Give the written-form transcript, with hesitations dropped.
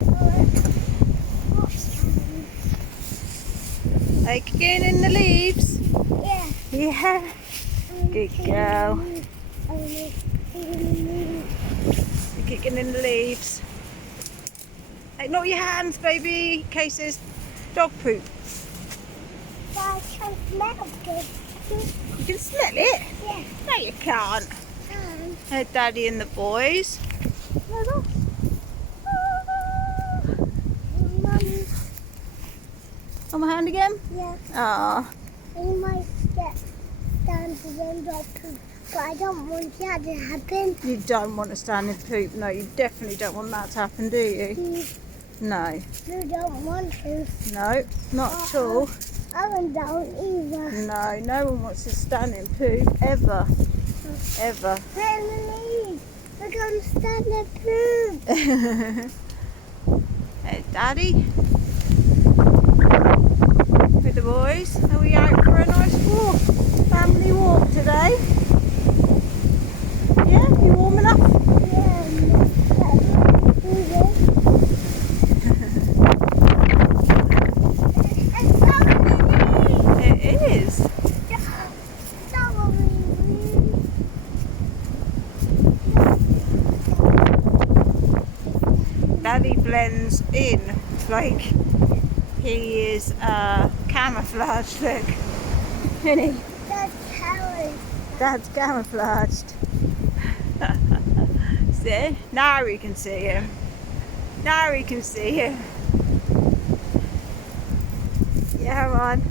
Are you kicking in the leaves? Yeah. Yeah. Good girl. You're kicking in the leaves. Hey, not your hands, baby, in case there's dog poop. I can smell it. You can smell it? Yeah. No, you can't. There's Daddy and the boys. Mummy. On my hand again? Yeah. Ah. We might get down to the end of poop, but I don't want that to happen. You don't want to stand in poop. No, you definitely don't want that to happen, do you? No. You don't want to. No, not at all. I don't either. No, no one wants to stand in poop, ever. Ever. Emily, we're going to stand in poop. Hey, Daddy. With the boys. Are we out for a nice walk? Family walk today? Yeah, you warm enough? It is. Daddy blends in like he is camouflaged, look. Isn't he? Dad's camouflaged. See? Now we can see him. Now we can see him. Yeah, man.